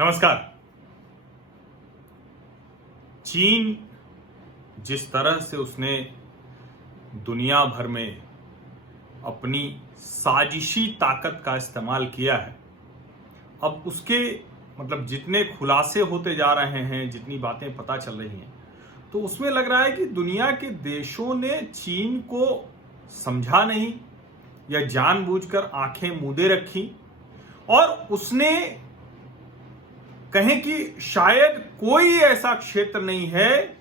नमस्कार। चीन जिस तरह से उसने दुनिया भर में अपनी साजिशी ताकत का इस्तेमाल किया है, अब उसके जितने खुलासे होते जा रहे हैं, जितनी बातें पता चल रही हैं, तो उसमें लग रहा है कि दुनिया के देशों ने चीन को समझा नहीं या जानबूझकर आंखें मूंदे रखी और उसने कहें कि शायद कोई ऐसा क्षेत्र नहीं है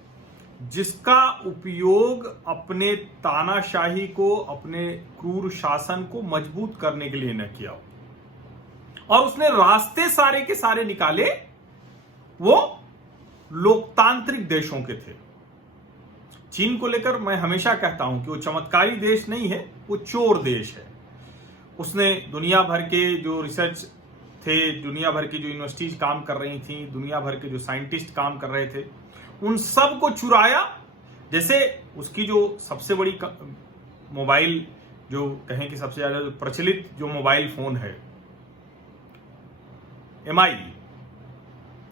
जिसका उपयोग अपने तानाशाही को, अपने क्रूर शासन को मजबूत करने के लिए न किया हो। और उसने रास्ते सारे के सारे निकाले, वो लोकतांत्रिक देशों के थे। चीन को लेकर मैं हमेशा कहता हूं कि वो चमत्कारी देश नहीं है, वो चोर देश है। उसने दुनिया भर के जो रिसर्च थे, दुनिया भर की जो यूनिवर्सिटीज काम कर रही थी, दुनिया भर के जो साइंटिस्ट काम कर रहे थे, उन सब को चुराया। जैसे उसकी जो सबसे बड़ी मोबाइल, जो कहें कि सबसे ज्यादा जो प्रचलित जो मोबाइल फोन है MI,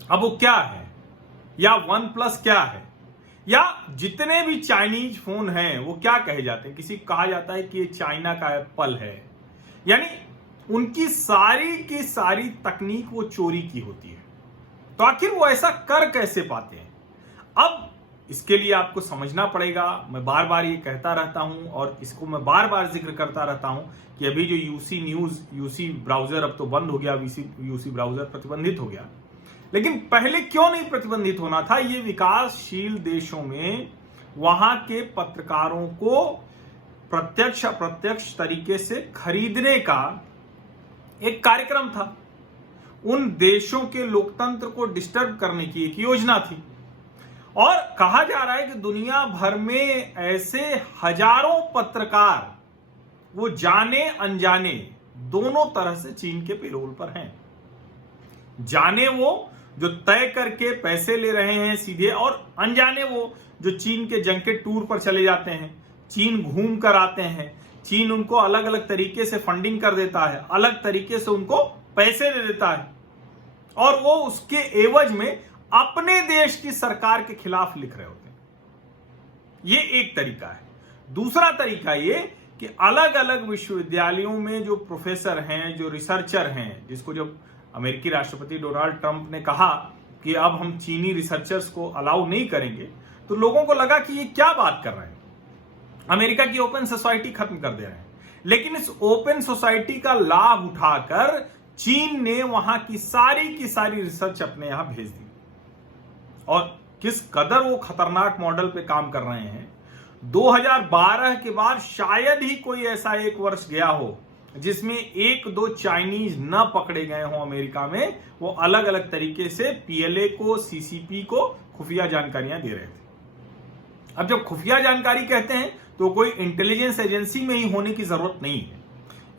अब वो क्या है, या OnePlus क्या है, या जितने भी चाइनीज फोन हैं वो क्या कहे जाते हैं, किसी कहा जाता है कि ये चाइना का एप्पल है। यानी उनकी सारी की सारी तकनीक वो चोरी की होती है। तो आखिर वो ऐसा कर कैसे पाते हैं? अब इसके लिए आपको समझना पड़ेगा। मैं बार बार ये कहता रहता हूं और इसको मैं बार बार जिक्र करता रहता हूं कि अभी जो यूसी न्यूज, यूसी ब्राउजर अब तो बंद हो गया, यूसी ब्राउजर प्रतिबंधित हो गया, लेकिन पहले क्यों नहीं प्रतिबंधित होना था? ये विकासशील देशों में वहां के पत्रकारों को प्रत्यक्ष अप्रत्यक्ष तरीके से खरीदने का एक कार्यक्रम था। उन देशों के लोकतंत्र को डिस्टर्ब करने की एक योजना थी। और कहा जा रहा है कि दुनिया भर में ऐसे हजारों पत्रकार, वो जाने अनजाने दोनों तरह से चीन के पेरोल पर हैं। जाने वो जो तय करके पैसे ले रहे हैं सीधे, और अनजाने वो जो चीन के जंग के टूर पर चले जाते हैं, चीन घूम कर आते हैं, चीन उनको अलग अलग तरीके से फंडिंग कर देता है, अलग तरीके से उनको पैसे दे देता है, और वो उसके एवज में अपने देश की सरकार के खिलाफ लिख रहे होते हैं। ये एक तरीका है। दूसरा तरीका ये कि अलग अलग विश्वविद्यालयों में जो प्रोफेसर हैं, जो रिसर्चर हैं, जिसको जब अमेरिकी राष्ट्रपति डोनाल्ड ट्रंप ने कहा कि अब हम चीनी रिसर्चर्स को अलाउ नहीं करेंगे, तो लोगों को लगा कि ये क्या बात कर रहे हैं, अमेरिका की ओपन सोसाइटी खत्म कर दे रहे हैं। लेकिन इस ओपन सोसाइटी का लाभ उठाकर चीन ने वहां की सारी रिसर्च अपने यहां भेज दी। और किस कदर वो खतरनाक मॉडल पे काम कर रहे हैं। 2012 के बाद शायद ही कोई ऐसा एक वर्ष गया हो जिसमें एक दो चाइनीज न पकड़े गए हों अमेरिका में। वो अलग अलग तरीके से PLA को, CCP को खुफिया जानकारियां दे रहे थे। अब जब खुफिया जानकारी कहते हैं तो कोई इंटेलिजेंस एजेंसी में ही होने की जरूरत नहीं है।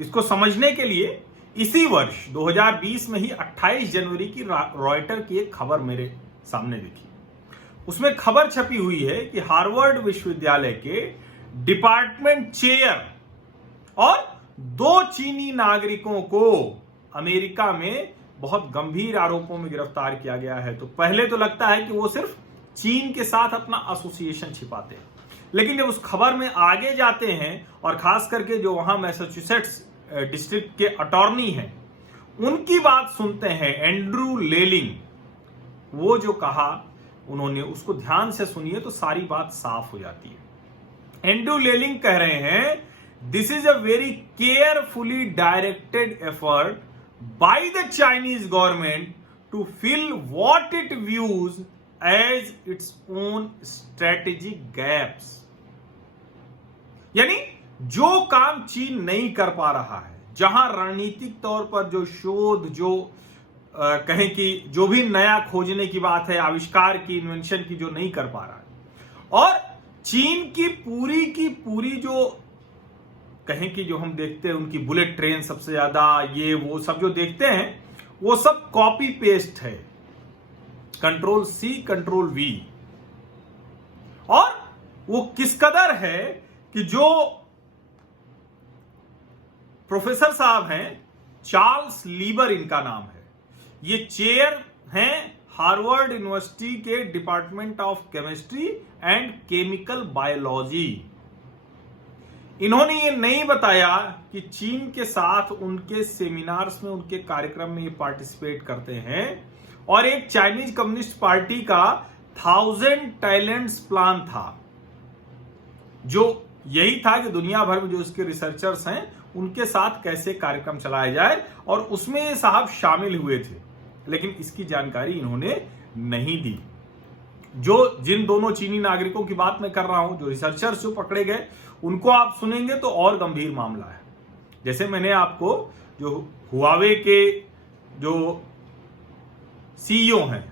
इसको समझने के लिए इसी वर्ष 2020 में ही 28 जनवरी की रॉयटर की एक खबर मेरे सामने देखी। उसमें खबर छपी हुई है कि हार्वर्ड विश्वविद्यालय के डिपार्टमेंट चेयर और 2 चीनी नागरिकों को अमेरिका में बहुत गंभीर आरोपों में गिरफ्तार किया गया है। तो पहले तो लगता है कि वो सिर्फ चीन के साथ अपना एसोसिएशन छिपाते हैं, लेकिन जब उस खबर में आगे जाते हैं और खास करके जो वहां मैसाचुसेट्स डिस्ट्रिक्ट के अटॉर्नी हैं, उनकी बात सुनते हैं, एंड्रू लेलिंग, वो जो कहा उन्होंने, उसको ध्यान से सुनिए तो सारी बात साफ हो जाती है। एंड्रू लेलिंग कह रहे हैं, this is a very carefully directed effort by the Chinese government to fill what it views as its own strategic gaps. यानी जो काम चीन नहीं कर पा रहा है, जहां रणनीतिक तौर पर जो शोध, जो कहें कि जो भी नया खोजने की बात है, आविष्कार की, इन्वेंशन की, जो नहीं कर पा रहा है, और चीन की पूरी जो कहें कि जो हम देखते हैं उनकी बुलेट ट्रेन सबसे ज्यादा, ये वो सब जो देखते हैं वो सब कॉपी पेस्ट है, Ctrl+C Ctrl+V। और वो किस कदर है कि जो प्रोफेसर साहब हैं, चार्ल्स लीबर इनका नाम है, ये चेयर हैं हार्वर्ड यूनिवर्सिटी के department of chemistry and chemical biology. इन्होंने ये नहीं बताया कि चीन के साथ उनके सेमिनार्स में, उनके कार्यक्रम में ये पार्टिसिपेट करते हैं और एक चाइनीज कम्युनिस्ट पार्टी का 1000 टैलेंट्स प्लान था, जो यही था कि दुनिया भर में जो उसके रिसर्चर्स हैं उनके साथ कैसे कार्यक्रम चलाया जाए, और उसमें ये साहब शामिल हुए थे। लेकिन इसकी जानकारी इन्होंने नहीं दी। जिन दोनों चीनी नागरिकों की बात मैं कर रहा हूं, जो रिसर्चर्स जो पकड़े गए, उनको आप सुनेंगे तो और गंभीर मामला है। जैसे मैंने आपको जो हुआवे के जो सीईओ हैं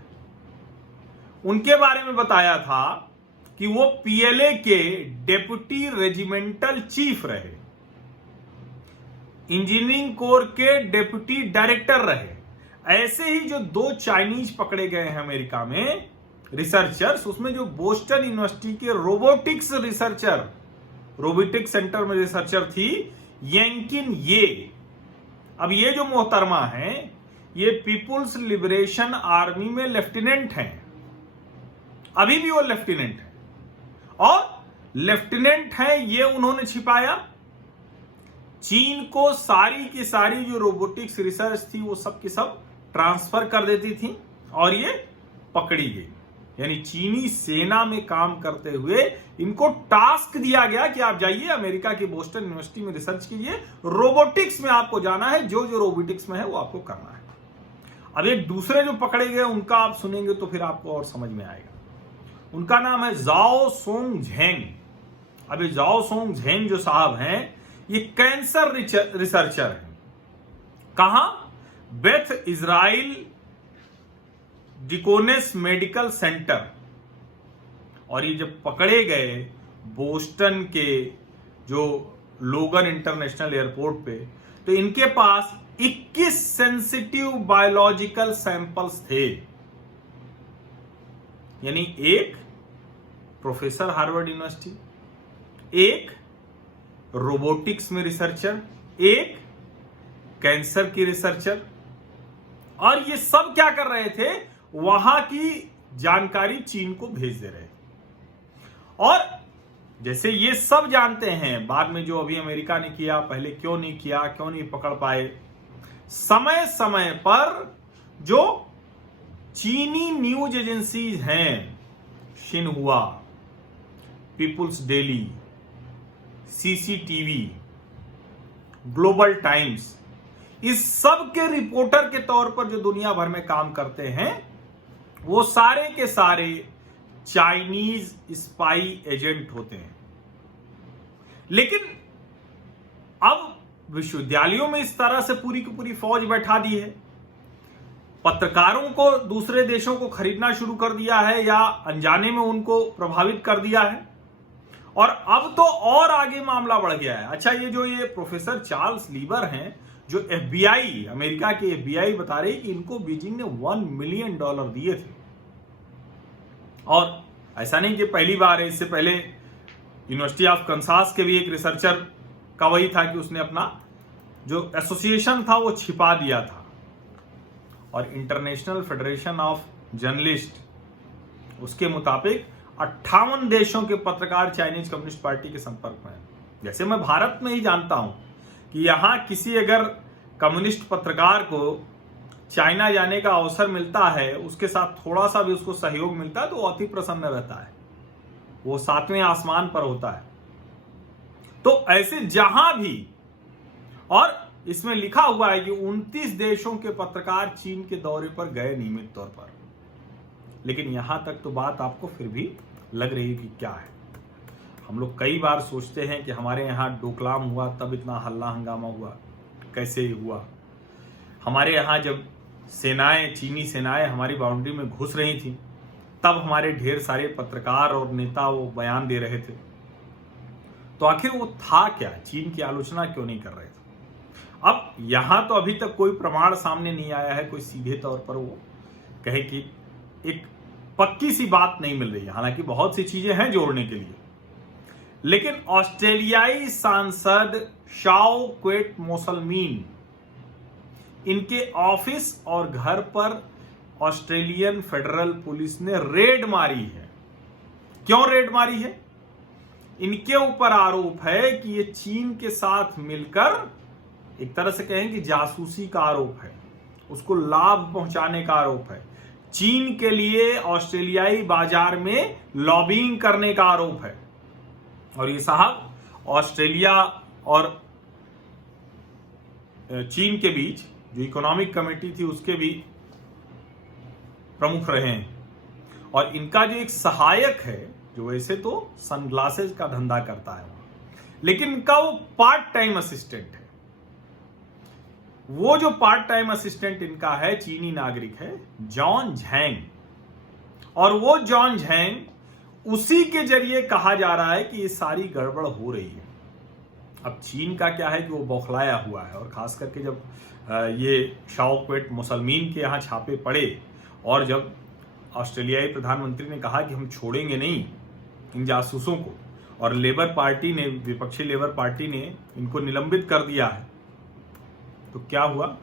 उनके बारे में बताया था कि वो पीएलए के डेप्यूटी रेजिमेंटल चीफ रहे, इंजीनियरिंग कोर के डेप्यूटी डायरेक्टर रहे। ऐसे ही जो 2 चाइनीज पकड़े गए हैं अमेरिका में रिसर्चर्स, उसमें जो बोस्टन यूनिवर्सिटी के रोबोटिक्स सेंटर में रिसर्चर थी यंकिन ये। अब ये जो मोहतरमा है ये पीपुल्स लिबरेशन आर्मी में लेफ्टिनेंट हैं, अभी भी वो लेफ्टिनेंट है, और लेफ्टिनेंट है ये उन्होंने छिपाया। चीन को सारी की सारी जो रोबोटिक्स रिसर्च थी वो सब की सब ट्रांसफर कर देती थी और ये पकड़ी गई। यानी चीनी सेना में काम करते हुए इनको टास्क दिया गया कि आप जाइए अमेरिका की बोस्टन यूनिवर्सिटी में रिसर्च कीजिए, रोबोटिक्स में आपको जाना है, जो रोबोटिक्स में है वो आपको करना है। अब एक दूसरे जो पकड़े गए उनका आप सुनेंगे तो फिर आपको और समझ में आएगा। उनका नाम है जाओ सोंग झेंग। अब ये जाओ सोंग झेंग जो साहब हैं ये कैंसर रिसर्चर हैं। कहां? Beth Israel Deaconess Medical Center. और ये जब पकड़े गए बोस्टन के जो लोगन इंटरनेशनल एयरपोर्ट पे, तो इनके पास 21 सेंसिटिव बायोलॉजिकल सैंपल्स थे। यानी एक प्रोफेसर हार्वर्ड यूनिवर्सिटी, एक रोबोटिक्स में रिसर्चर, एक कैंसर की रिसर्चर, और ये सब क्या कर रहे थे? वहां की जानकारी चीन को भेज दे रहे थे। और जैसे ये सब जानते हैं, बाद में जो अभी अमेरिका ने किया, पहले क्यों नहीं किया, क्यों नहीं पकड़ पाए, समय समय पर जो चीनी न्यूज एजेंसीज हैं, Xinhua, People's Daily, CCTV, Global Times, इस सब के रिपोर्टर के तौर पर जो दुनिया भर में काम करते हैं, वो सारे के सारे चाइनीज स्पाई एजेंट होते हैं। लेकिन अब विश्वविद्यालयों में इस तरह से पूरी की पूरी फौज बैठा दी है, पत्रकारों को दूसरे देशों को खरीदना शुरू कर दिया है या अनजाने में उनको प्रभावित कर दिया है, और अब तो और आगे मामला बढ़ गया है। अच्छा, ये प्रोफेसर चार्ल्स लीबर हैं, जो एफबीआई, अमेरिका के एफबीआई बता रही कि इनको बीजिंग ने $1 मिलियन दिए थे। और ऐसा नहीं कि पहली बार है, इससे पहले यूनिवर्सिटी ऑफ कंसास के भी एक रिसर्चर का वही था कि उसने अपना जो एसोसिएशन था वो छिपा दिया था। और इंटरनेशनल फेडरेशन ऑफ जर्नलिस्ट, उसके मुताबिक 58 देशों के पत्रकार चाइनीज कम्युनिस्ट पार्टी के संपर्क में हैं। जैसे मैं भारत में ही जानता हूं कि यहां किसी अगर कम्युनिस्ट पत्रकार को चाइना जाने का अवसर मिलता है, उसके साथ थोड़ा सा भी उसको सहयोग मिलता है तो वो अति प्रसन्न रहता है, वो 7वें आसमान पर होता है। तो ऐसे जहां भी, और इसमें लिखा हुआ है कि 29 देशों के पत्रकार चीन के दौरे पर गए नियमित तौर पर। लेकिन यहां तक तो बात आपको फिर भी लग रही है कि क्या है। हम लोग कई बार सोचते हैं कि हमारे यहाँ डोकलाम हुआ तब इतना हल्ला हंगामा हुआ, कैसे हुआ। हमारे यहाँ जब सेनाएं, चीनी सेनाएं हमारी बाउंड्री में घुस रही थी, तब हमारे ढेर सारे पत्रकार और नेता वो बयान दे रहे थे। तो आखिर वो था क्या? चीन की आलोचना क्यों नहीं कर रहे थे? अब यहां तो अभी तक कोई प्रमाण सामने नहीं आया है, कोई सीधे तौर पर वो कहे कि एक पक्की सी बात नहीं मिल रही है। हालांकि बहुत सी चीजें हैं जोड़ने के लिए, लेकिन ऑस्ट्रेलियाई सांसद शाओ क्वेट मोसलमीन, इनके ऑफिस और घर पर ऑस्ट्रेलियन फेडरल पुलिस ने रेड मारी है। क्यों रेड मारी है? इनके ऊपर आरोप है कि ये चीन के साथ मिलकर, एक तरह से कहें कि जासूसी का आरोप है, उसको लाभ पहुंचाने का आरोप है, चीन के लिए ऑस्ट्रेलियाई बाजार में लॉबिंग करने का आरोप है। और ये साहब ऑस्ट्रेलिया और चीन के बीच जो इकोनॉमिक कमेटी थी उसके भी प्रमुख रहे हैं। और इनका जो एक सहायक है, जो वैसे तो सनग्लासेस का धंधा करता है वहां, लेकिन इनका वो पार्ट टाइम असिस्टेंट है। वो जो पार्ट टाइम असिस्टेंट इनका है चीनी नागरिक है, जॉन झैंग। और वो जॉन झैंग उसी के जरिए कहा जा रहा है कि ये सारी गड़बड़ हो रही है। अब चीन का क्या है कि वो बौखलाया हुआ है, और खास करके जब ये शाओक्वेट मुसलमान के यहां छापे पड़े और जब ऑस्ट्रेलियाई प्रधानमंत्री ने कहा कि हम छोड़ेंगे नहीं इन जासूसों को, और लेबर पार्टी ने, विपक्षी लेबर पार्टी ने इनको निलंबित कर दिया है, तो क्या हुआ?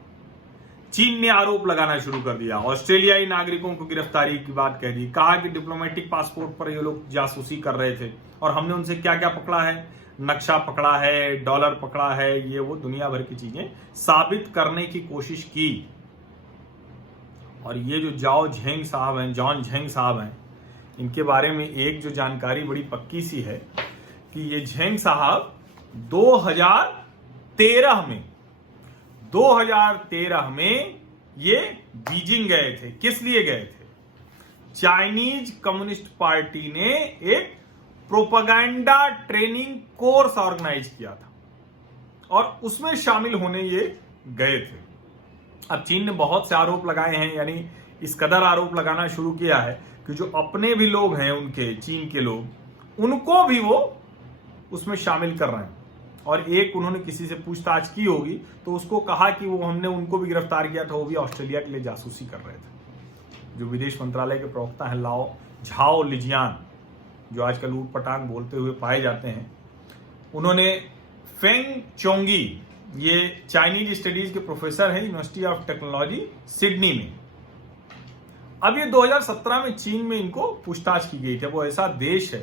चीन ने आरोप लगाना शुरू कर दिया, ऑस्ट्रेलियाई नागरिकों को गिरफ्तारी की बात कह दी, कहा कि डिप्लोमेटिक पासपोर्ट पर ये लोग जासूसी कर रहे थे, और हमने उनसे क्या क्या पकड़ा है, नक्शा पकड़ा है, डॉलर पकड़ा है, ये वो दुनिया भर की चीजें साबित करने की कोशिश की। और ये जो जाओ झेंग साहब हैं, जॉन झेंग साहब हैं, इनके बारे में एक जो जानकारी बड़ी पक्की सी है कि ये झेंग साहब 2013 में ये बीजिंग गए थे। किस लिए गए थे? चाइनीज कम्युनिस्ट पार्टी ने एक प्रोपेगेंडा ट्रेनिंग कोर्स ऑर्गेनाइज किया था और उसमें शामिल होने ये गए थे। अब चीन ने बहुत से आरोप लगाए हैं, यानी इस कदर आरोप लगाना शुरू किया है कि जो अपने भी लोग हैं उनके, चीन के लोग, उनको भी वो उसमें शामिल कर रहे हैं। और एक उन्होंने किसी से पूछताछ की होगी तो उसको कहा कि वो हमने उनको भी गिरफ्तार किया था, वो भी ऑस्ट्रेलिया के लिए जासूसी कर रहे थे। जो विदेश मंत्रालय के प्रवक्ता हैं झाओ लिजियान, जो आजकल ऊट पटांग बोलते हुए पाए जाते हैं, उन्होंने फेंग चोंगी, ये चाइनीज स्टडीज के प्रोफेसर हैं यूनिवर्सिटी ऑफ टेक्नोलॉजी सिडनी में। अब ये 2017 में चीन में इनको पूछताछ की गई थी। वो ऐसा देश है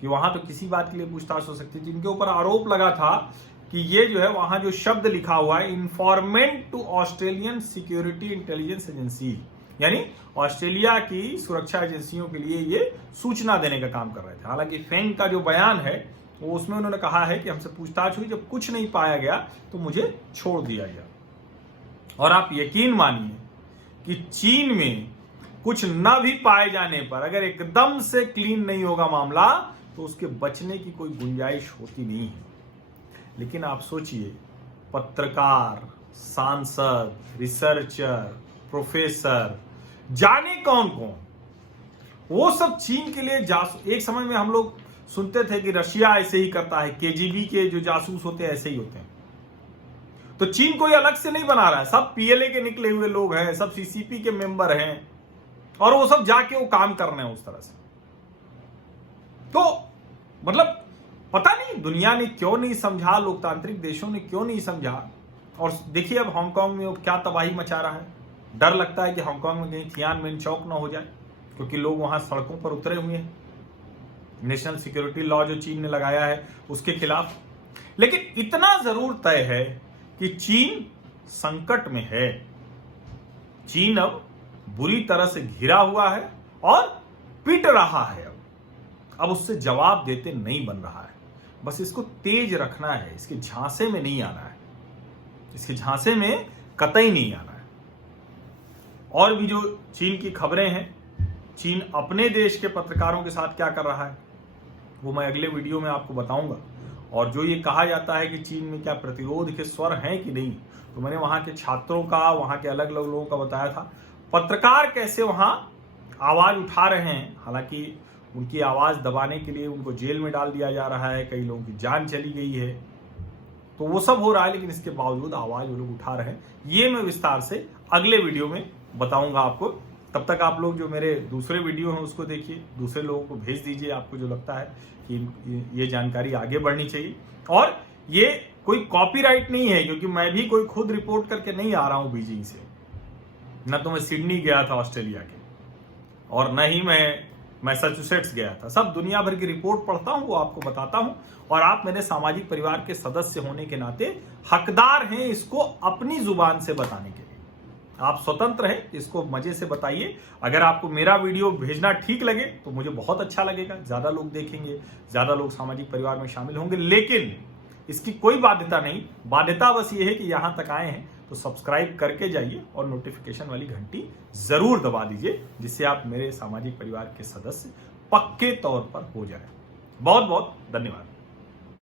कि वहां तो किसी बात के लिए पूछताछ हो सकती थी। इनके ऊपर आरोप लगा था कि ये जो है वहां जो शब्द लिखा हुआ है, informant to Australian security intelligence agency, यानी ऑस्ट्रेलिया की सुरक्षा एजेंसियों के लिए ये सूचना देने का काम कर रहे थे। हालांकि फेंग का जो बयान है वो उसमें उन्होंने कहा है कि हमसे पूछताछ हुई, जब कुछ नहीं पाया गया तो मुझे छोड़ दिया गया। और आप यकीन मानिए कि चीन में कुछ न भी पाए जाने पर अगर एकदम से क्लीन नहीं होगा मामला तो उसके बचने की कोई गुंजाइश होती नहीं है। लेकिन आप सोचिए, पत्रकार, सांसद, रिसर्चर, प्रोफेसर, जाने कौन कौन, वो सब चीन के लिए जासूस। एक समय में हम लोग सुनते थे कि रशिया ऐसे ही करता है, केजीबी के जो जासूस होते हैं ऐसे ही होते हैं। तो चीन कोई अलग से नहीं बना रहा है, सब पीएलए के निकले हुए लोग हैं, सब सीसीपी के मेंबर हैं, और वो सब जाके वो काम कर रहे हैं उस तरह से। तो मतलब पता नहीं दुनिया ने क्यों नहीं समझा, लोकतांत्रिक देशों ने क्यों नहीं समझा। और देखिए अब हांगकांग में क्या तबाही मचा रहा है। डर लगता है कि हांगकांग में कहीं थियानमेन चौक ना हो जाए, क्योंकि लोग वहां सड़कों पर उतरे हुए हैं नेशनल सिक्योरिटी लॉ जो चीन ने लगाया है उसके खिलाफ। लेकिन इतना जरूर तय है कि चीन संकट में है। चीन अब बुरी तरह से घिरा हुआ है और पिट रहा है। अब उससे जवाब देते नहीं बन रहा है। बस इसको तेज रखना है, इसके झांसे में नहीं आना है, इसके झांसे में कतई नहीं आना है। और भी जो चीन की खबरें हैं, चीन अपने देश के पत्रकारों के साथ क्या कर रहा है वो मैं अगले वीडियो में आपको बताऊंगा। और जो ये कहा जाता है कि चीन में क्या प्रतिरोध के स्वर हैं कि नहीं, तो मैंने वहां के छात्रों का, वहां के अलग अलग लोगों का बताया था, पत्रकार कैसे वहां आवाज उठा रहे हैं। हालांकि उनकी आवाज दबाने के लिए उनको जेल में डाल दिया जा रहा है, कई लोगों की जान चली गई है, तो वो सब हो रहा है, लेकिन इसके बावजूद आवाज वो लोग उठा रहे हैं। ये मैं विस्तार से अगले वीडियो में बताऊंगा आपको। तब तक आप लोग जो मेरे दूसरे वीडियो हैं उसको देखिए, दूसरे लोगों को भेज दीजिए आपको जो लगता है कि ये जानकारी आगे बढ़नी चाहिए। और ये कोई कॉपीराइट नहीं है, क्योंकि मैं भी कोई खुद रिपोर्ट करके नहीं आ रहा हूं बीजिंग से। न तो मैं सिडनी गया था ऑस्ट्रेलिया के, और न ही मैं मैसाचुसेट्स गया था। सब दुनिया भर की रिपोर्ट पढ़ता हूं, वो आपको बताता हूं, और आप मेरे सामाजिक परिवार के सदस्य होने के नाते हकदार हैं इसको अपनी जुबान से बताने के लिए। आप स्वतंत्र हैं, इसको मजे से बताइए। अगर आपको मेरा वीडियो भेजना ठीक लगे तो मुझे बहुत अच्छा लगेगा, ज्यादा लोग देखेंगे, ज्यादा लोग सामाजिक परिवार में शामिल होंगे। लेकिन इसकी कोई बाध्यता नहीं, बाध्यता बस ये है कि यहां तक आए हैं तो सब्सक्राइब करके जाइए और नोटिफिकेशन वाली घंटी जरूर दबा दीजिए, जिससे आप मेरे सामाजिक परिवार के सदस्य पक्के तौर पर हो जाए। बहुत बहुत धन्यवाद।